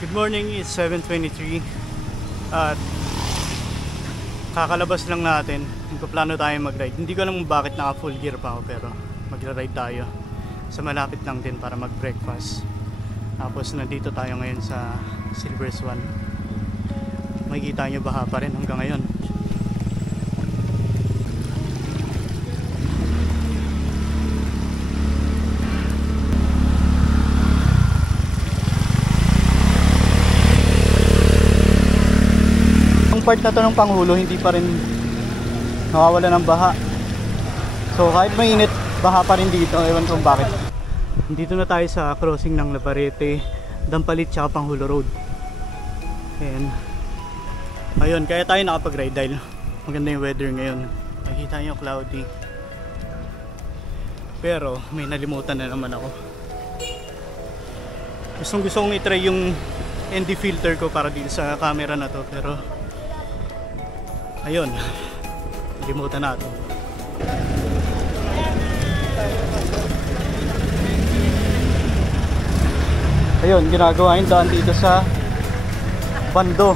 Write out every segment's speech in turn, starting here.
Good morning, it's 7:23 at kakalabas lang natin. Magpaplano tayo mag-ride. Hindi ko alam bakit naka full gear pa ako, pero magra-ride tayo sa malapit lang din para mag-breakfast. Tapos nandito tayo ngayon sa Silver Swan. Makikita nyo baha pa rin hanggang ngayon. Part na to ng Panghulo, hindi pa rin nawawala ng baha. So kahit mainit, baha pa rin dito. Ewan kung bakit. Dito na tayo sa crossing ng Navarrete, Dampalit tsaka Panghulo Road. Ayan. Ayun, kaya tayo nakapag-ride dahil maganda yung weather ngayon. Nakikita nyo cloudy. Pero may nalimutan na naman ako. Gusto kong itry yung ND filter ko para dito sa camera na to, pero ayun, limutan natin. Ayun, ginagawa yung daan dito sa bando.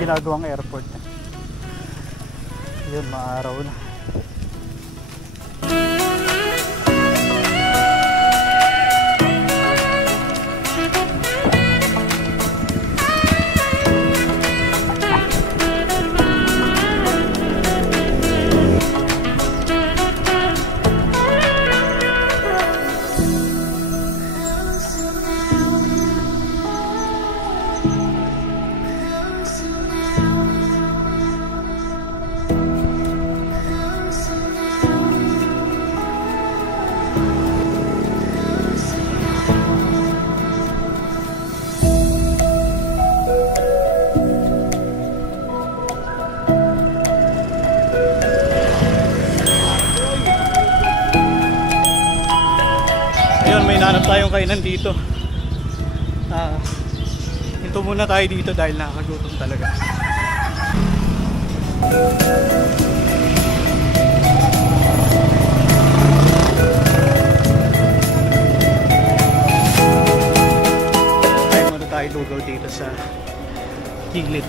Ginagawang airport na. Yun, maaraw na. May nanap tayong kainan dito. Ito muna tayo dito dahil nakakagutom talaga. Tayo muna tayo lugaw dito sa gilid.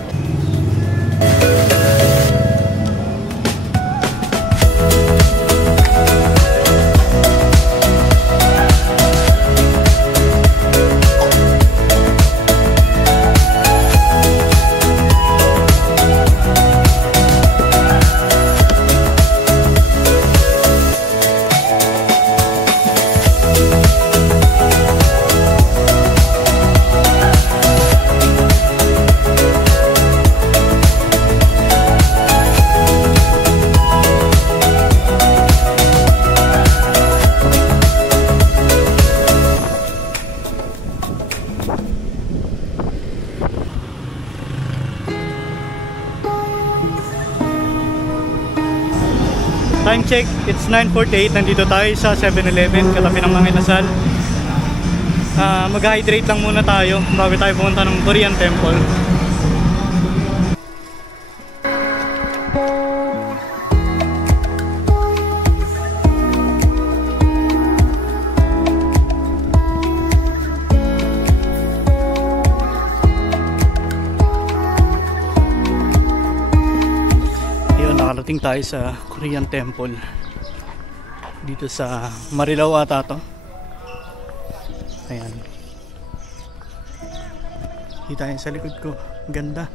Time check, it's 9:48. Nandito tayo sa 7-Eleven, katabi ng mga inasal. Mag-hydrate lang muna tayo bago tayo pumunta ng Korean Temple. Nakarating tayo sa Korean Temple dito sa Marilao ata to. Ayan, kita yun sa likod ko, ganda.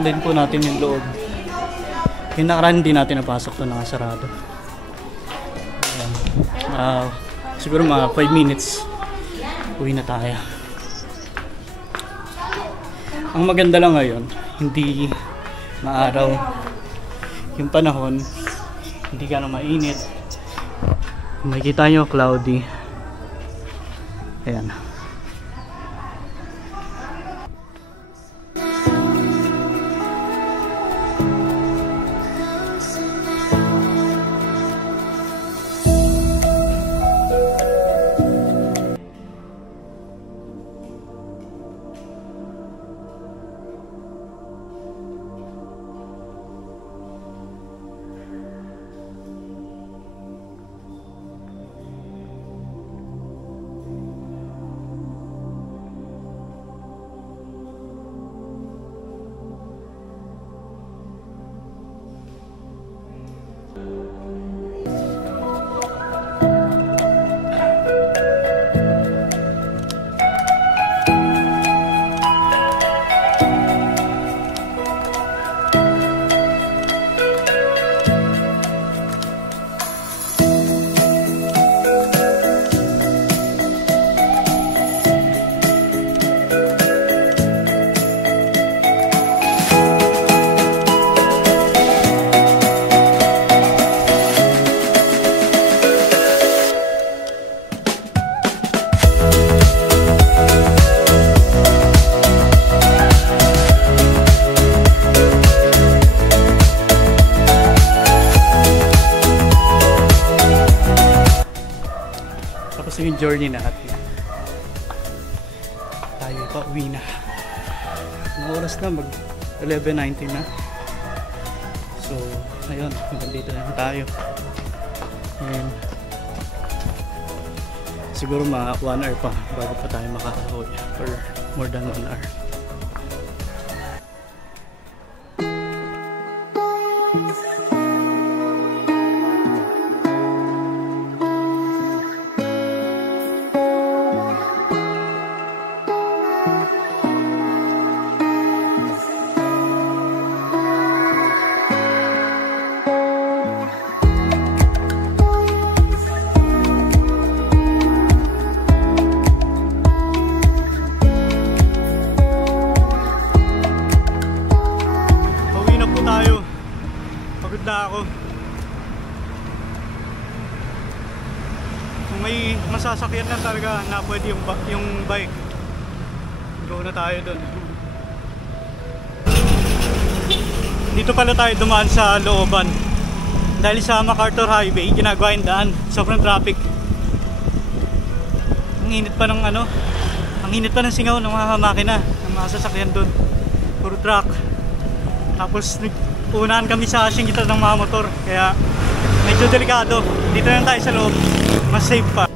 din po natin yung loob. Yung nakaraan hindi natin napasok to, nakasarado. Ayan. Siguro mga 5 minutes uwi na tayo. Ang maganda lang ngayon, hindi maaraw yung panahon, hindi ka na mainit. Makikita nyo cloudy. Ayan. Yung journey natin, tayo pa uwi na. Ang oras na mag 11:19 na. So ayun, nandito na tayo. And siguro mga 1 hour pa bago pa tayo makakauwi, or more than 1 hour. Pagod na ako. Kung may masasakyan lang talaga na pwede yung bike, go na tayo dun. Dito pala tayo dumaan sa looban. Dahil sa MacArthur Highway, ginagawa yung daan. Sobrang traffic. Ang init pa ng ang init pa ng singaw ng mga makina, ng mga sasakyan dun. Puro truck. Tapos unahan kami sa singgitan ng mga motor, kaya medyo delikado. Dito lang tayo sa loob, mas safe pa.